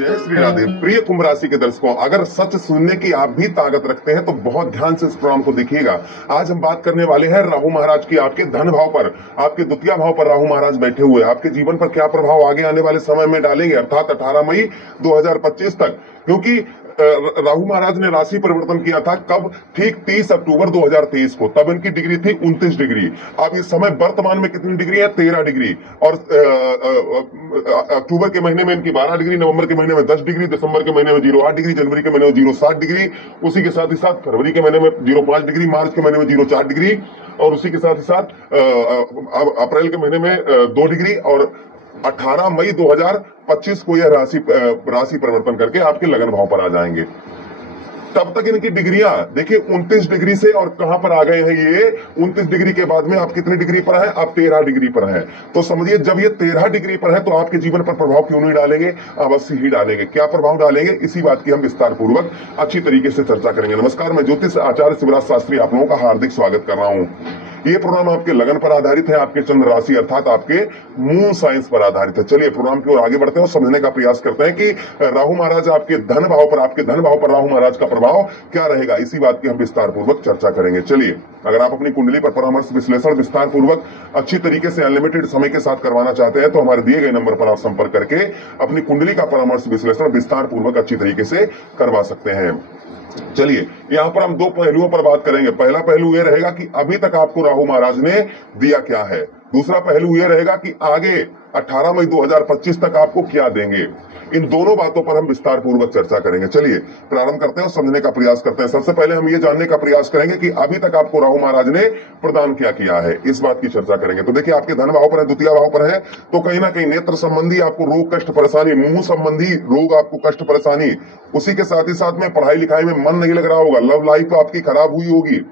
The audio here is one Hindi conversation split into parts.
जय श्री राधे। प्रिय कुंभ राशि के दर्शकों, अगर सच सुनने की आप भी ताकत रखते हैं तो बहुत ध्यान से इस प्रोग्राम को देखिएगा। आज हम बात करने वाले हैं राहु महाराज की। आपके धन भाव पर, आपके द्वितीय भाव पर राहु महाराज बैठे हुए आपके जीवन पर क्या प्रभाव आगे आने वाले समय में डालेंगे, अर्थात 18 मई 2025 तक। क्योंकि राहु महाराज ने राशि परिवर्तन किया था कब? ठीक 30 अक्टूबर 2023 को। तब इनकी डिग्री थी 29 डिग्री। अब इस समय वर्तमान में कितनी डिग्री है? 13 डिग्री। और अक्टूबर के महीने में इनकी 12 डिग्री, नवंबर के महीने में 10 डिग्री, दिसंबर के महीने में 0.8 डिग्री, जनवरी के महीने में 0.7 डिग्री, उसी के साथ ही साथ फरवरी के महीने में 0.5 डिग्री, मार्च के महीने में 0.4 डिग्री, और उसी के साथ ही साथ अप्रैल के महीने में 2 डिग्री, और 18 मई 2025 को यह राशि परिवर्तन करके आपके लगन भाव पर आ जाएंगे। तब तक इनकी डिग्रियां देखिए 29 डिग्री से और कहां पर आ गए हैं ये 29 डिग्री के बाद में आप कितनी डिग्री पर हैं? आप 13 डिग्री पर हैं। तो समझिए जब ये 13 डिग्री पर है तो आपके जीवन पर प्रभाव क्यों नहीं डालेंगे? अवश्य ही डालेंगे। क्या प्रभाव डालेंगे, इसी बात की हम विस्तार पूर्वक अच्छी तरीके से चर्चा करेंगे। नमस्कार, मैं ज्योतिष आचार्य शिवराज शास्त्री आप लोगों का हार्दिक स्वागत कर रहा हूं। ये प्रोग्राम आपके लगन पर आधारित है, आपके चंद्र राशि अर्थात आपके मून साइंस पर आधारित है। चलिए प्रोग्राम की ओर आगे बढ़ते हैं और समझने का प्रयास करते हैं कि राहु महाराज आपके धन भाव पर, आपके धन भाव पर राहु महाराज का प्रभाव क्या रहेगा। इसी बात की हम विस्तार पूर्वक चर्चा करेंगे। चलिए, अगर आप अपनी कुंडली पर परामर्श विश्लेषण विस्तार पूर्वक अच्छी तरीके से अनलिमिटेड समय के साथ करवाना चाहते हैं तो हमारे दिए गए नंबर पर आप संपर्क करके अपनी कुंडली का परामर्श विश्लेषण विस्तार पूर्वक अच्छी तरीके से करवा सकते हैं। चलिए, यहाँ पर हम दो पहलुओं पर बात करेंगे। पहला पहलू ये रहेगा कि अभी तक आपको राहु महाराज ने दिया क्या है। दूसरा पहलू ये रहेगा कि आगे 18 मई 2025 तक आपको क्या देंगे। इन दोनों बातों पर हम विस्तार पूर्वक चर्चा करेंगे। चलिए प्रारंभ करते हैं और समझने का प्रयास करते हैं। सबसे पहले हम ये जानने का प्रयास करेंगे कि अभी तक आपको राहु महाराज ने प्रदान क्या किया है, इस बात की चर्चा करेंगे। तो देखिए, आपके धन भाव पर है, द्वितीय भाव पर है, तो कहीं ना कहीं नेत्र संबंधी आपको रोग कष्ट परेशानी, मुंह संबंधी रोग आपको कष्ट परेशानी, उसी के साथ ही साथ में पढ़ाई लिखाई में मन नहीं लग रहा होगा, लव लाइफ आपकी खराब हुई होगी,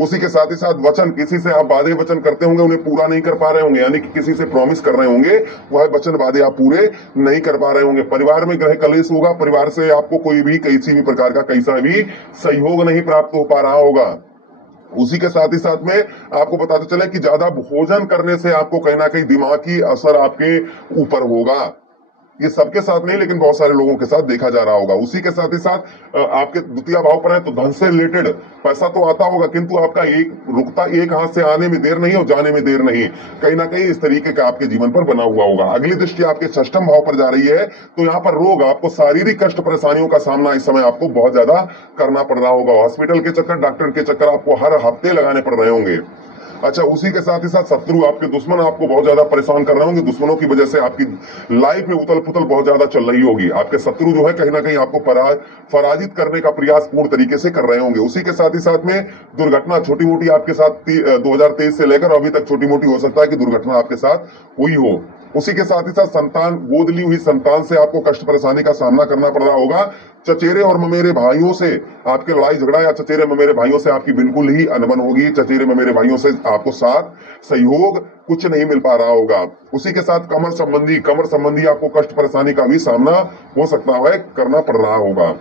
उसी के साथ ही साथ वचन, किसी से आप वादे वचन करते होंगे उन्हें पूरा नहीं कर पा रहे होंगे, यानी कि किसी से प्रॉमिस कर रहे होंगे वह वचन वादे आप पूरे नहीं कर पा रहे होंगे। परिवार में ग्रह कलेश होगा, परिवार से आपको कोई भी किसी भी प्रकार का कैसा भी सहयोग नहीं प्राप्त हो पा रहा होगा। उसी के साथ ही साथ में आपको बताते चले कि ज्यादा भोजन करने से आपको कहीं ना कहीं दिमागी असर आपके ऊपर होगा। ये सबके साथ नहीं, लेकिन बहुत सारे लोगों के साथ देखा जा रहा होगा। उसी के साथ ही साथ आपके द्वितीय भाव पर है तो धन से रिलेटेड पैसा तो आता होगा, किंतु आपका एक हाथ से आने में देर नहीं और जाने में देर नहीं, कहीं ना कहीं इस तरीके का आपके जीवन पर बना हुआ होगा। अगली दृष्टि आपके षष्ठम भाव पर जा रही है तो यहाँ पर रोग, आपको शारीरिक कष्ट परेशानियों का सामना इस समय आपको बहुत ज्यादा करना पड़ रहा होगा। हॉस्पिटल के चक्कर, डॉक्टर के चक्कर आपको हर हफ्ते लगाने पड़ रहे होंगे। अच्छा, उसी के साथ ही साथ शत्रु, आपके दुश्मन आपको बहुत ज्यादा परेशान कर रहे होंगे। दुश्मनों की वजह से आपकी लाइफ में उथल पुथल बहुत ज्यादा चल रही होगी। आपके शत्रु जो है कहीं ना कहीं आपको पराजित करने का प्रयास पूर्ण तरीके से कर रहे होंगे। उसी के साथ ही साथ में दुर्घटना छोटी मोटी आपके साथ 2023 से लेकर अभी तक छोटी मोटी हो सकता है कि दुर्घटना आपके साथ हुई हो। उसी के साथ ही साथ संतान, गोद ली हुई संतान से आपको कष्ट परेशानी का सामना करना पड़ रहा होगा। चचेरे और ममेरे भाइयों से आपके लड़ाई झगड़ा या चचेरे ममेरे भाइयों से आपकी बिल्कुल ही अनबन होगी। चचेरे ममेरे भाइयों से आपको साथ सहयोग कुछ नहीं मिल पा रहा होगा। उसी के साथ कमर संबंधी आपको कष्ट परेशानी का भी सामना हो सकता है, करना पड़ रहा होगा।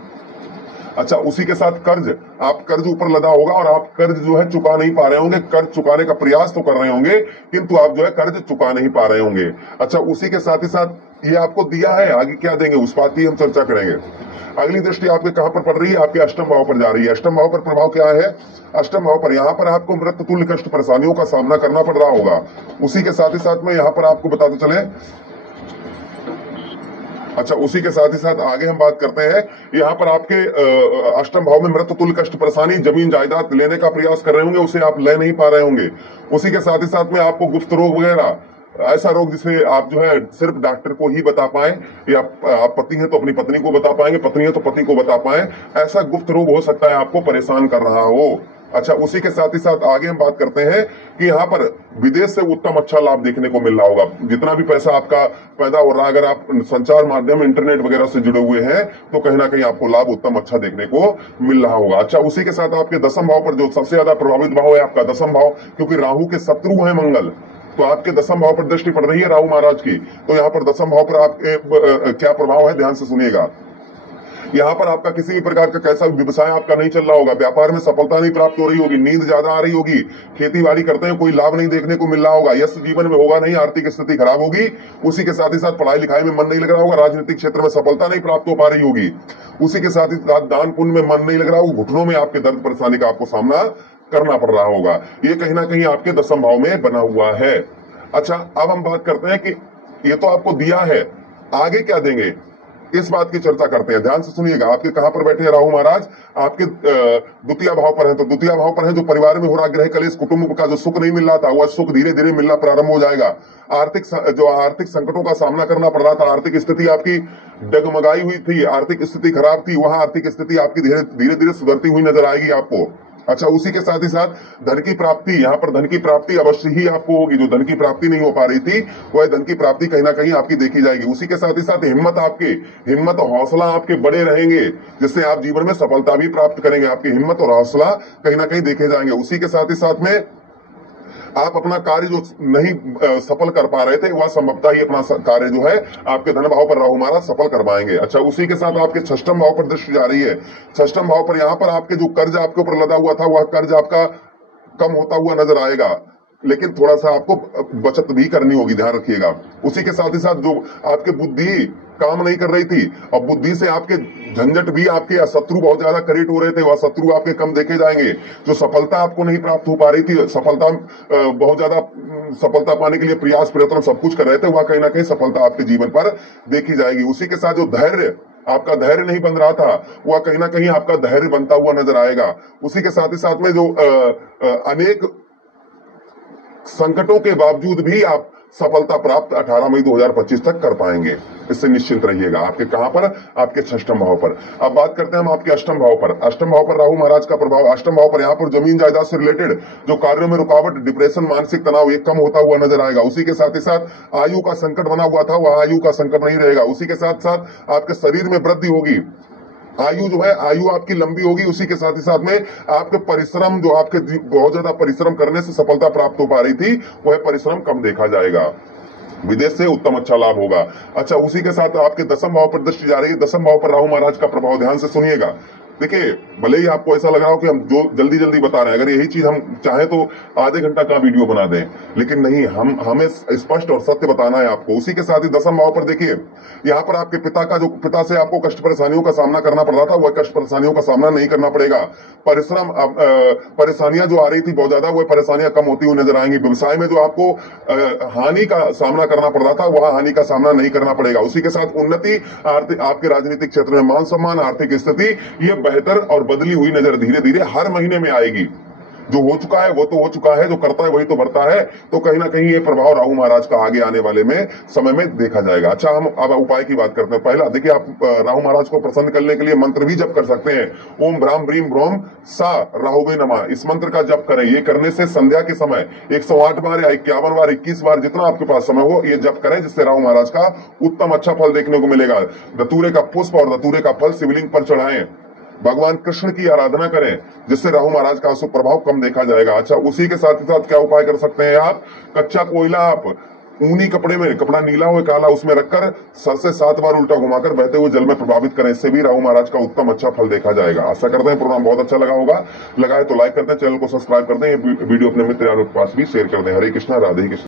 अच्छा, उसी के साथ कर्ज, आप कर्ज ऊपर लदा होगा और आप कर्ज जो है चुका नहीं पा रहे होंगे। कर्ज चुकाने का प्रयास तो कर रहे होंगे किंतु आप जो है कर्ज चुका नहीं पा रहे होंगे। अच्छा, उसी के साथ ही साथ ये आपको दिया है, आगे क्या देंगे उस बात की हम चर्चा करेंगे। अगली दृष्टि आपके कहां पर पड़ रही है? आपके अष्टम भाव पर जा रही है। अष्टम भाव पर प्रभाव क्या है? अष्टम भाव पर यहाँ पर आपको मृत्यु तुल्य कष्ट परेशानियों का सामना करना पड़ रहा होगा। उसी के साथ ही साथ में यहाँ पर आपको बताते चले, अच्छा, उसी के साथ ही साथ आगे हम बात करते हैं, यहाँ पर आपके अष्टम भाव में मृत्यु तुल्य कष्ट परेशानी, जमीन जायदाद लेने का प्रयास कर रहे होंगे, उसे आप ले नहीं पा रहे होंगे। उसी के साथ ही साथ में आपको गुप्त रोग वगैरह, ऐसा रोग जिसे आप जो है सिर्फ डॉक्टर को ही बता पाए, या आप पति हैं तो अपनी पत्नी को बता पाएंगे, पत्नी है तो पति को बता पाए, ऐसा गुप्त रोग हो सकता है आपको परेशान कर रहा हो। अच्छा, उसी के साथ ही साथ आगे हम बात करते हैं कि यहाँ पर विदेश से उत्तम अच्छा लाभ देखने को मिल रहा होगा। जितना भी पैसा आपका पैदा हो रहा है, अगर आप संचार माध्यम इंटरनेट वगैरह से जुड़े हुए हैं तो कहीं ना कहीं आपको लाभ उत्तम अच्छा देखने को मिल रहा होगा। अच्छा, उसी के साथ आपके दसम भाव पर जो सबसे ज्यादा प्रभावित भाव है आपका दसम भाव, क्योंकि राहु के शत्रु है मंगल, तो आपके दसम भाव पर दृष्टि पड़ रही है राहु महाराज की। तो यहाँ पर दसम भाव पर आपके क्या प्रभाव है, ध्यान से सुनिएगा। यहाँ पर आपका किसी भी प्रकार का कैसा व्यवसाय आपका नहीं चल रहा होगा, व्यापार में सफलता नहीं प्राप्त हो रही होगी, नींद ज्यादा आ रही होगी, खेती बाड़ी करते हैं कोई लाभ नहीं देखने को मिल रहा होगा, यश जीवन में होगा नहीं, आर्थिक स्थिति खराब होगी, उसी के साथ ही साथ पढ़ाई लिखाई में मन नहीं लग रहा होगा, राजनीतिक क्षेत्र में सफलता नहीं प्राप्त हो पा रही होगी, उसी के साथ ही साथ दान पुण्य में मन नहीं लग रहा होगा, घुटनों में आपके दर्द परेशानी का आपको सामना करना पड़ रहा होगा। ये कहीं ना कहीं आपके दशम भाव में बना हुआ है। अच्छा, अब हम बात करते हैं कि ये तो आपको दिया है, आगे क्या देंगे, इस बात की चर्चा करते हैं। ध्यान से सुनिएगा। आपके कहां पर बैठे हैं राहु महाराज? आपके द्वितीय भाव पर है। तो द्वितीय भाव पर है जो परिवार में हो रहा ग्रह कलेश, कुटुंब का जो सुख नहीं मिल रहा था वह सुख धीरे धीरे मिलना प्रारंभ हो जाएगा। आर्थिक संकटों का सामना करना पड़ रहा था, आर्थिक स्थिति आपकी डगमगाई हुई थी, आर्थिक स्थिति खराब थी, वहां आर्थिक स्थिति आपकी धीरे धीरे सुधरती हुई नजर आएगी आपको। अच्छा, उसी के साथ ही साथ धन की प्राप्ति, यहाँ पर धन की प्राप्ति अवश्य ही आपको होगी। जो धन की प्राप्ति नहीं हो पा रही थी वह धन की प्राप्ति कहीं ना कहीं आपकी देखी जाएगी। उसी के साथ ही साथ हिम्मत और हौसला आपके बड़े रहेंगे, जिससे आप जीवन में सफलता भी प्राप्त करेंगे। आपकी हिम्मत और हौसला कहीं ना कहीं देखे जाएंगे। उसी के साथ ही साथ में आप अपना कार्य जो नहीं सफल कर पा रहे थे वह संभवतः ही अपना कार्य जो है आपके धन भाव पर राहु महाराज सफल करवाएंगे। अच्छा, उसी के साथ आपके षष्ठम भाव पर दृष्टि जा रही है। षष्ठम भाव पर यहाँ पर आपके जो कर्ज आपके ऊपर लदा हुआ था वह कर्ज आपका कम होता हुआ नजर आएगा, लेकिन थोड़ा सा आपको बचत भी करनी होगी, ध्यान रखिएगा। उसी के साथ ही साथ जो आपके बुद्धि काम नहीं कर रही थी और बुद्धि से आपके झंझट भी, आपके शत्रु बहुत ज्यादा क्रिएट हो रहे थे, वह शत्रु आपके कम देखे जाएंगे। जो सफलता आपको नहीं प्राप्त हो पा रही थी, बहुत ज्यादा सफलता पाने के लिए प्रयास प्रयत्न सब कुछ कर रहे थे, वह कहीं ना कहीं सफलता आपके जीवन पर देखी जाएगी। उसी के साथ जो धैर्य, आपका धैर्य नहीं बन रहा था वह कहीं ना कहीं आपका धैर्य बनता हुआ नजर आएगा। उसी के साथ ही साथ में जो अनेक संकटों के बावजूद भी आप सफलता प्राप्त 18 मई 2025 तक कर पाएंगे, इससे निश्चिंत रहिएगा। आपके कहां पर? आपके षष्ठम भाव पर। अब बात करते हैं हम आपके अष्टम भाव पर। अष्टम भाव पर राहु महाराज का प्रभाव, अष्टम भाव पर यहाँ पर जमीन जायदाद से रिलेटेड जो कार्यों में रुकावट, डिप्रेशन, मानसिक तनाव ये कम होता हुआ नजर आएगा। उसी के साथ ही साथ आयु का संकट बना हुआ था वह आयु का संकट नहीं रहेगा। उसी के साथ साथ आपके शरीर में वृद्धि होगी, आयु जो है आयु आपकी लंबी होगी। उसी के साथ ही साथ में आपके परिश्रम, जो आपके बहुत ज्यादा परिश्रम करने से सफलता प्राप्त हो पा रही थी वह परिश्रम कम देखा जाएगा। विदेश से उत्तम अच्छा लाभ होगा। अच्छा, उसी के साथ आपके दशम भाव पर दृष्टि जा रही है। दशम भाव पर राहु महाराज का प्रभाव, ध्यान से सुनिएगा। देखिए, भले ही आपको ऐसा लग रहा हो कि हम जो जल्दी जल्दी बता रहे हैं, अगर यही चीज हम चाहे तो आधे घंटा का वीडियो बना दें, लेकिन नहीं, हमें स्पष्ट और सत्य बताना है आपको। उसी के साथ ही दशम भाव पर देखिए, यहाँ पर आपके पिता से आपको कष्ट परेशानियों का सामना करना पड़ रहा था, वह कष्ट परेशानियों का सामना नहीं करना पड़ेगा। परेशानियां जो आ रही थी बहुत ज्यादा, वह परेशानियां कम होती हुई नजर आएंगी। व्यवसाय में जो आपको हानि का सामना करना पड़ रहा था वह हानि का सामना नहीं करना पड़ेगा। उसी के साथ उन्नति, आपके राजनीतिक क्षेत्र में मान सम्मान, आर्थिक स्थिति ये बेहतर और बदली हुई नजर धीरे धीरे हर महीने में आएगी। जो हो चुका है वो तो हो चुका है, जो करता है वही तो बढ़ता है। तो कहीं ना कहीं ये प्रभाव राहु महाराज का आगे आने वाले में समय में देखा जाएगा। अच्छा, हम अब उपाय की बात करते हैं। पहला देखिए, आप राहु महाराज को प्रसन्न करने के लिए मंत्र भी जप कर सकते हैं। ओम ब्राह्म ब्रीम ब्रोम सा राहुवे नमः, इस मंत्र का जप करें। ये करने से संध्या के समय 108 बार या 51 बार, 21 बार, जितना आपके पास समय हो ये जप करें, जिससे राहु महाराज का उत्तम अच्छा फल देखने को मिलेगा। धतूरे का पुष्प और धतूरे का फल शिवलिंग पर चढ़ाएं। भगवान कृष्ण की आराधना करें, जिससे राहु महाराज का अशुभ प्रभाव कम देखा जाएगा। अच्छा, उसी के साथ ही साथ क्या उपाय कर सकते हैं आप? कच्चा कोयला आप ऊनी कपड़े में, कपड़ा नीला हो काला, उसमें रखकर 7 से 7 बार उल्टा घुमाकर बहते हुए जल में प्रभावित करें। इससे भी राहु महाराज का उत्तम अच्छा फल देखा जाएगा। आशा करते हैं प्रोग्राम बहुत अच्छा लगा होगा। लगा है तो लाइक करते हैं, चैनल को सब्सक्राइब करते हैं, वीडियो अपने मित्र यारों के पास भी शेयर कर दें। हरे कृष्णा, राधे कृष्ण।